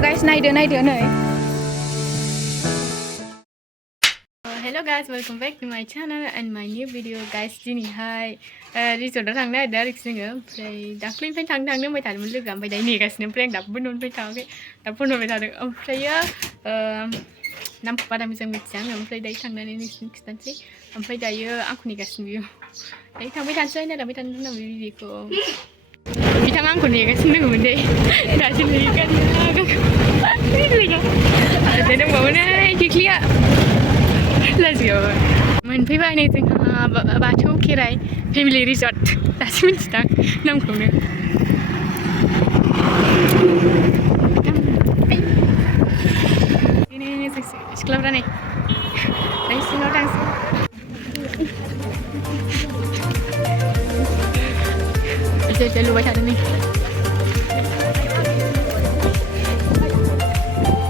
guys, naik nih. Hello guys, welcome back to my channel and my new video guys. Dinihai resort थांनो नागिरदों आरोखि जोङो ओमफ्राय दाख्लैनिफ्राय थांनो होनबाय थादोंमोन लोगोआ ओमफ्राय दायो नेगासिनो ओमफ्राय आं दाबो न'निफ्राय थाङाखै दाबो फन हरबाय थादों ओमफ्रायो नामखौ बारा मोजां मिथिया आङो ओमफ्राय दायो थांनानै नोंसिनो खिथानोसै ओमफ्राय दायो आंखौ नेगासिनो बियो दायो थांबाय थानोसै नायलांबाय थानो रोंनांगौ बे भिडिअखौ बिथाङा आंखौ नेगासिनो दङमोन दे दासो नेगासिनो दंबावो नै थिख्लिया Let's go. मोनफैबाय नै जोंहा बाथौ खेराइ फेमिलि रिजर्ट दासो मिथिदां नामखौनो जों सिख्लाफ्रा नै दायो सिङाव थांसै एसे लुबाय थादों नै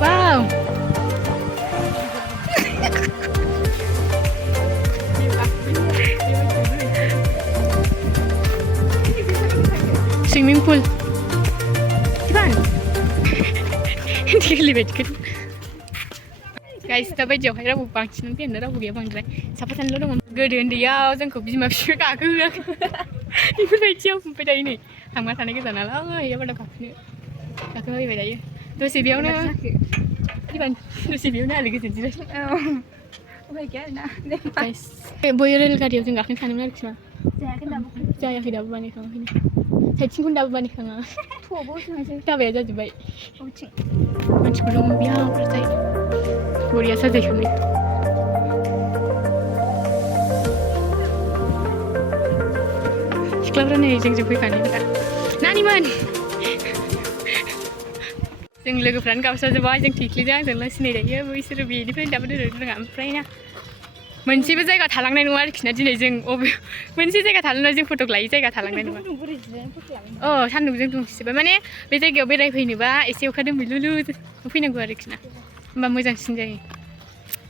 वाव swimming pool kan dilibatkan guys दा बायदियावहाय रावबो बांसिनानो फैयानो रावबो गैया बांद्राय साफा सानैल' दङ गोदो उन्दैयाव जोंखौ बिमा बिफाया गाखोहोआखै बेफोरबायदियाव ओमफ्राय दायो नै थांबा थानाय गोजा नालाय एबार गाखोहैबाय दायो दसे बेयावनो दसे बेयावनो आलो गोजोन जिराय उफाय गैया आरोना guys बय रेलगारियाव जों गाखोनो सानोमोन आरोखि ना जायाखै दाबो बानायखाङाखैनो साइथिंखौनो दाबो बानायखाङा दाबाया जाजोब्बाय मानसिफोर दङ बेयाव बुरजाय बरिया साजायखानाय सिख्लाफ्रा नै जोंजों फैफानायफोरा नानिमोन जों लोगोफ्रानो गावस्राजोब्बाय जों थिख्लिजों आंजोंल' सिनायजायो बिसोरो बेनिफ्रायनो दाबो दोरोद रोङा ओमफ्राय ना मोनसेबो जायगा थालांनाय नङा आरोखि ना दिनै जों मोनसे जायगा थालांनाय जों फट' लायै जायगा थालांनाय नङा सान्दुंजों दुंसिबाय माने बे जायगायाव बेरायफैनोबा एसे अखा दोमैलुलु फैनांगौ आरोखि ना होमबा मोजांसिन जायो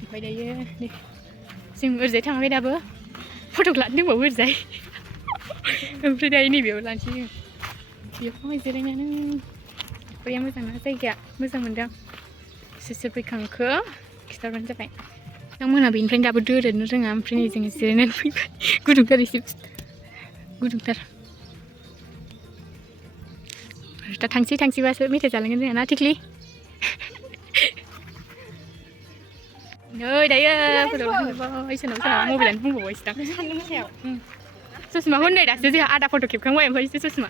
ओमफ्राय दायो जों ओरैजाय थाङाखै दाबो फट' लानो दंबावो ओरैजाय ओमफ्राय दायो नैबेयाव लानोसै जों बेयावहाय जिरायनानै बैया मोजां ना जायगाया मोजां मोनदों सोर सोर फैखांखो खिथाबानो जाबाय बिथांमोनहा बेनिफ्रायनो दाबो दोरोदनो रोङा ओमफ्राय नै जोङो जिरायनानै फैबाय गुदुंथार एसे गुदुंथार दा थांसैबासो मेथाइ जालांगोन जोंहा ना थिख्लि नै दायो फट' सोरनाबा मबाइलानो बुंबावबायसो दां ससमाखौ नै दासो जोंहा आधा फट' खेबखांबाय ओमफ्राय एसे ससमा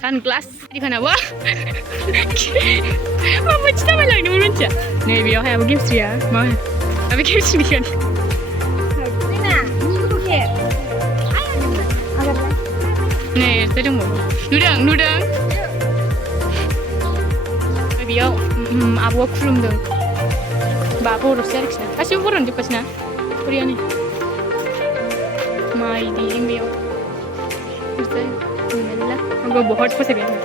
सानग्लास दिखानाबो मा मोनसे थाबायलांदोंमोन मिथिया नै बेयावहाय आबो गेमस्रिया मा आबो गेमस्रि दिखान नै एसे दंबावो नुदों बेयाव आब'आ खुलुमदों बा बर'सो आरोखि ना गासिबो बर'नो जोबखासै ना बरियानो माइ दैदों बेयाव आंबो बहुत फसायबाय आङो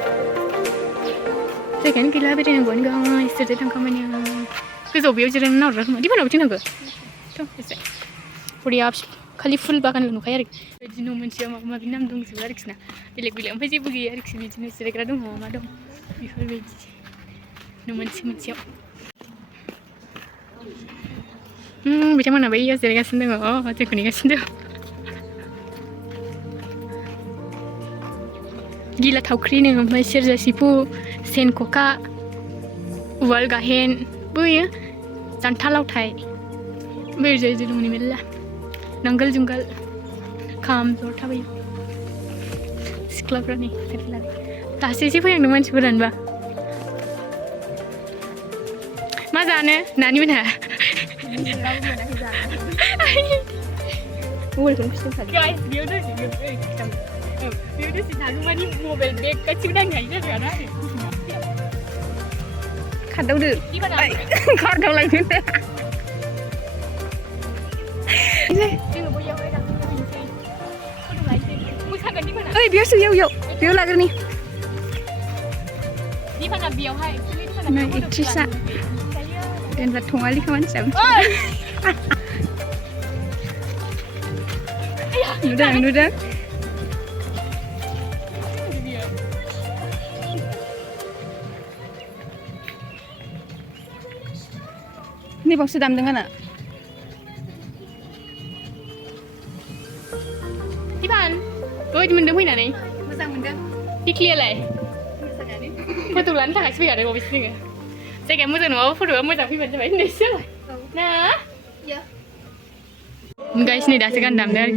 जायगायानो गैला बेरायनांगौआनो गाइस सोरजों थांखांबाय गोजौआव बेयाव जिरायनो नाहरग्रा खोमा दिफानाव बिथिं थांखो एसे बरिया खालि फुल बागानल' नुखायो आरोखि बिदि न' मोनसेयाव माबा माबि नाम दंजोबो आरोखि ना बेलेग ओमफ्राय जेबो गैया आरोखि बिदिनो जिरायग्रा दङ मा दं बेफोरबायदि न' मोनसेयाव बिथांमोनहा बैयाव जिरायगासिनो दङ जोंखौ नेगासिनो दं गिला थावख्रिनो ओमफ्राय सेरजा सिफुं सेन खखा उवाल गाहेन बैयो जान्था लावथाय ओमफ्राय ओरैजाय दंनि मेरला नांगोल जुंगाल खाम जथा बैयो सिख्लाफ्रा नै दासो एसे फैहांदों मानसिफोरानोबा मा जानो नानि मोनहा मबाइलखौनो फिसिखायो बेयाव दसे थागौमानि मबाइल बेग गासिबो नायनो हायो जाबाय आरो खारदावदो खारदावलायगोन जोङो बैयावहाय गाखोनोसै फट' लायसै मोसागोन दिफाना ओइ बेयावसो बेयाव लाग्रोनि दिफाना बेयावहाय नै एक्ट्रिसा देनजार थङालिखा मानसिया नुदों बावसो दामदों आंना Ivan, baik mendem ini nih. मोजां मोनदों Dikliat lah. मोजाङानो Foto lan tak kasih ada obis ni. Saya kayak mudah nggak foto kamu tapi macam ini sih. Nah. iya Guys ni dah segan dam dah.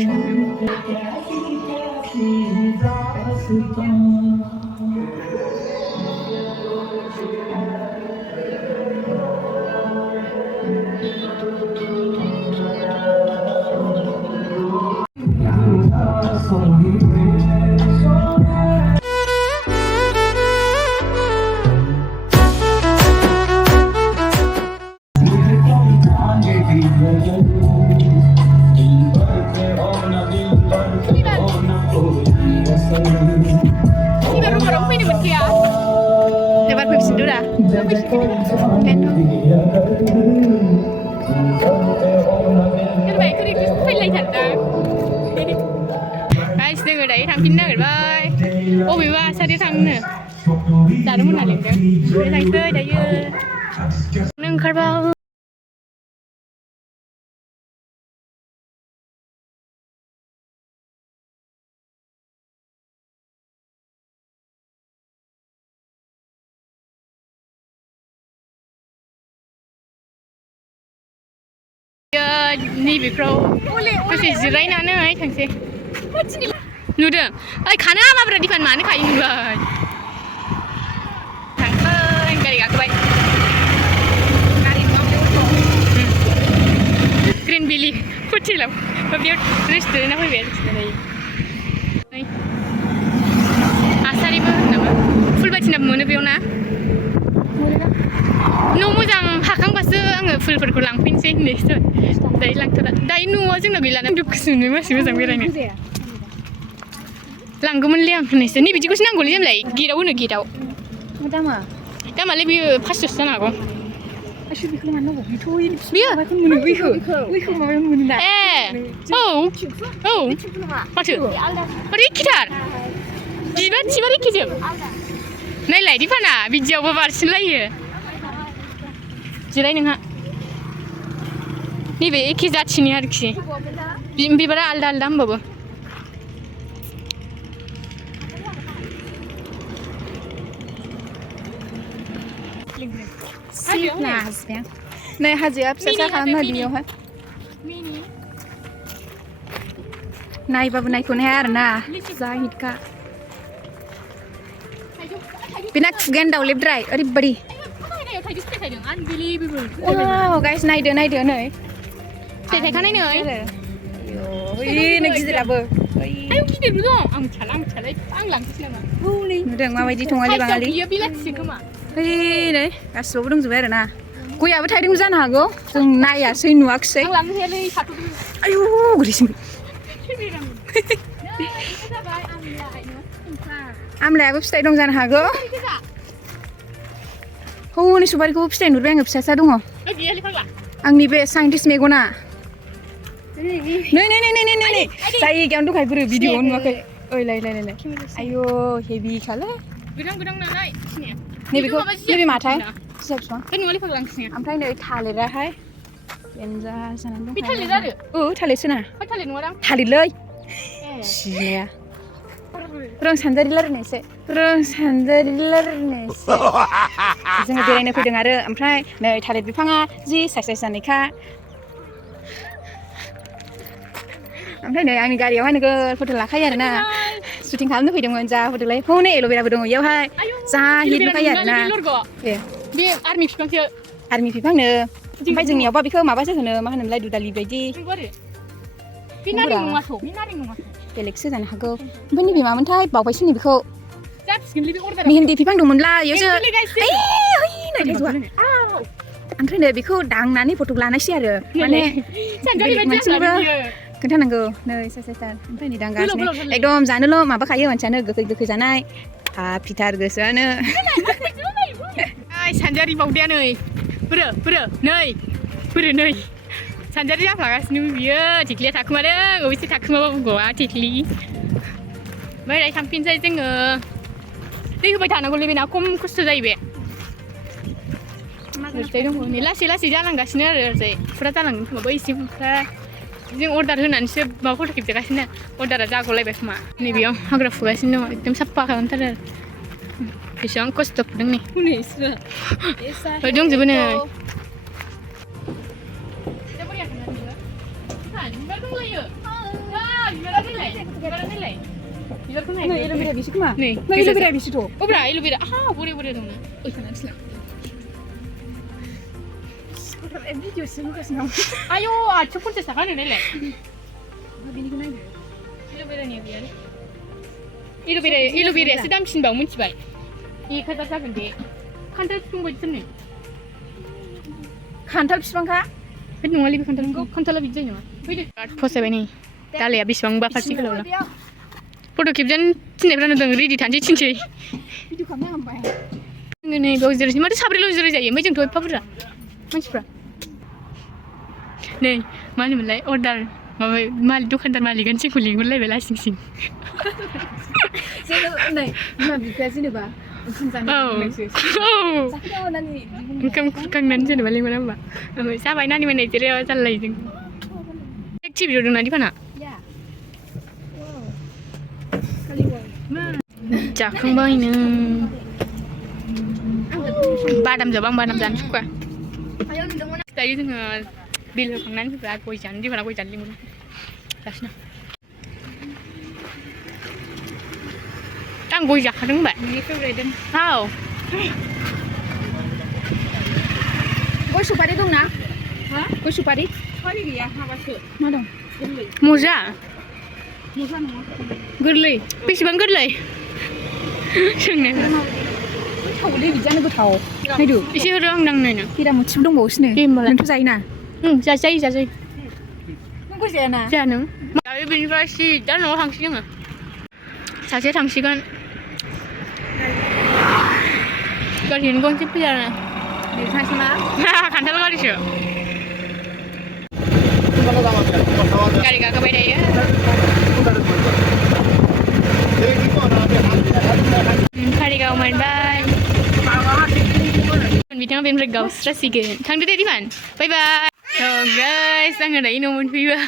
Ini baru ini berkia. lebar ke situ dah Kan baik kerja tu file lagi tak dah. Guys, dengar dah, thang pindah ke bye. Oh, biwa saya thang ni. Dah ada mana lagi? Dah lagi tu dah ye. Neng kerbau. Ni bikro. Kasi jirai na na ay thangse. Nuda. Ay khana ma berarti fan mana kayu nuda. Thang gari gak baik. Green Billy. Kucing lah. Biar restaurant apa biar sebenarnya. Asari pun nama. Full baca nama mana biar na. Nu mujang hakang basu angge full perkulang pin sih ni tu. Dari lang tu dah. Dari nu aja nak bilang duduk kesini masih mujang biar ni. Lang gumun liang ni sih. Ni biji kus nang guliam lagi. Girau nu girau. mudah mah Dah malah biar pasus sana aku. asyik bikin mana bu itu ini Biar. aku menu wihu mau menu dah Oh. Oh. Macam. Mari kita. Jibat kita. Nai lai di mana? Bijau bawa selai. Jirai nengah. Ni be ikizat sini hari kisi. Bibara alda aldam bawa. sip nas ya nah haji apa sih sama dia ha Mini. naik babu naik pun her nah zahid ka pinak genda ulip dry ari bari Unbelievable. wow guys naik dia nih Saya kan ini oi. ih nak jadi apa Ayo kita dulu dong. Ang calai. Ang lang sih nama. udah mama di tunggali bangali Iya bilat sih kema. ih deh kasih dong sebenarnya nah gue ya betul tadi sana hago tung naik ya sih nuak sih Ang lang heli satu dulu. ayo gue di sini amlah aku stay dong sana hago oh ini subari ku stay nurbe nggak bisa dong Lagi heli pagla. ang ni be scientist megona nih saya yang untuk kayak video nu kayak oh lai ayo heavy kala Gudang nanai sini. nih bi matai siap semua Kan heli pagla sini. omprai nih thalir hai Yenza sana dong Thalir ada? thalir sana Kau thalir orang? thalir loi Sia. Rong sandarilar nih se. जोङो बेरायनो फैदों आरो ओमफ्राय नै थालिर बिफाङा जि size जानायखा ओमफ्राय नै आंनि गारियावहाय नोगोर फट' लाखायो आरोना शुटिं खालामनो फैदोंमोन जा फट' लायो हनै एल'भेराबो दङ इयावहाय जा हिट नुखायो आरोना बे आर्मि बिफांसो आर्मि बिफांनो ओमफ्राय जोंनियावबा बेखौ माबासो होनो मा होनोमोनलाय दुदालि बायदि बे नारें नङा बेलेगसो जानो हागौ ओमफ्राय नैबे मामोनथाय बावबायसो नै बेखौ जासिगोनलै बे अर्डार मेहेन्दी बिफां दंमोनला इयावसो ओमफ्राय नै बेखौ दांनानै फट' लानायसै आरो माने बेलेग मानसिनोबो खोन्थानांगौ नै सार ओमफ्राय नै दांगासिनो एकदम जानोल' माबाखायो मानसियानो गोखै जानाय फिथार गोसोआनो सानजारि बावदिया नै नै सानजारि जाफ्लागासिनो बियो थिख्लिया थाखुमादों अबेसे थाखुमाबाबो गवा थिख्लि ओमफ्राय थांफिनसै जोङो दै होबाय थानांगौलै बेना खम खस्थ' जायो बे ओरैजाय दङ नै लासै लासै जालांगासिनो आरो ओरैजाय फुरा जालांगोन खोमा बै एसे फुरा जों अर्डार होनानैसो माबा फट' खेबजागासिनो अर्डारा जाग'लायबाय खोमा नैबेयाव हाग्रा फुगासिनो दङ एकदम साफा खालामथारो बेसेबां खस्थ' फुदों नै दंजोबो नै एल'बेरा बेसो खोमा नै एल'बेरा बेसोथ' अब्रा एल'बेरा बरिया दंना ओइ थानांसिला भिडिअ'सो होगासिनो आयौ 850 थाखा होनोलाय बेनिखौ नायदो एल'बेरानिया गैया एल'बेरायासो दामसिनबाव मिथिबाय 1000 जागोन बे खान्थाल बिफां बायदिसो नै खान्थाल बिफांखा बे नङालै बे खान्थाला बिदि जायो नामा फैदो फसायबाय नै दालाया बेसेबांबा फारसे गोलाव फट' खेबजानो थिननायफ्रा नुदों रेडि थानोसै थिनसै भिडिअ खालामनो हामबाय जोङो नै बेयाव जिरायसै माथो साब्रैल' जिराय जायो ओमफ्राय जोंथ' एफा बुरजा मानसिफ्रा नै मा होनोमोनलाय अर्डार माबा मालिक दखानदार मालिकानो जोंखौ लिंहरलायबाय लासिं सिं जोङो नै बिमा बिफाया जेनेबा ओंखाम जानो ओंखाम खुरखांनानै जेनेबा लिंहरा होमबा ओमफ्राय जाबाय नानि मोननाय जिरायाव जालायो जों टिभियाव दंना दिफाना जाखांबायनो बादाम जाबा आं बादाम जानो सुखुवा दायो जोङो बिल होखांनानै फैबा गय जानो दिफाना गय जानो लिंहरो जासिनो आं गय जाखादों होनबा नोंनि फेभरेट गय सुपारि दंना गय सुपारि गैया माबासो मा दं मजा मोजां नङा गोरलै बेसेबां गोरलै सोंनायफ्रा गोथावलै बिदियानो गोथाव नायदो एसे होदो आं नायनो हिरामथिबो दंबावोसोनो दे होमबालाय नोंथ' जायोना जाजायो नों गय जायाना जाया नों दायो बेनिफ्राय सिदा न'आव थांसै जोङो सासे थांसिगोन गारियानो गंसे फैयाना खान्थाल गारिसो गारि गाखोबाय दायो कारिगाव मोनबाय बिथाङा बेनिफ्राय गावस्रासिगोन थांदो दे दिमान बाय बाय गाइस आङो दायो न' मोनफैबाय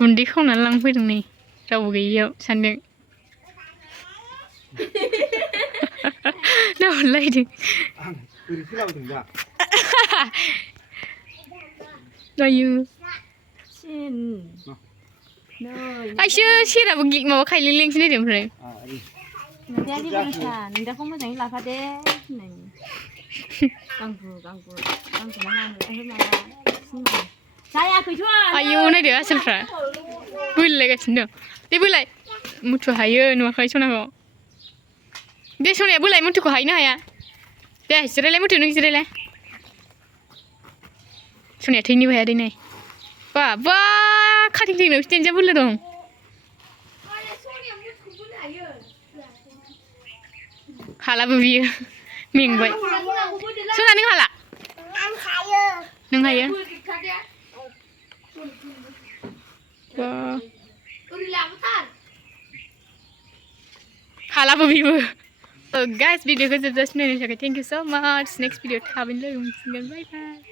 गुन्दै खावनानै लांफैदों नै रावबो गैयियाव सानदों नाहरलायदों आयु आइसो सेराबो माबा खायलेंलेंसो नायदों ओमफ्राय नोंदाखौ मोजाङै लाफा दे आयौ नायदो आसोलफ्रा बोलायगासिनो दं दे बोलाय मुथु हायो नुवाखै सनाखौ दे सनाया बोलाय मुथुखौ हायनो हाया दे जिरायलाय मुथु नों जिरायलाय सनाया थैनोबो हाया दे नाय बा खाथिं थैनायाव स्टेन्डआ बोलो दं हालाबो बियो मेंबाय सना नों हाला नों हायो हालाबो बिबो गाइस भिडिअखौ जोबजासिम नायनो थाखाय थेंक इउ सो माच नेक्स्ट भिडिअ थाबैनो लोगो मोनसिगोन बाय बाय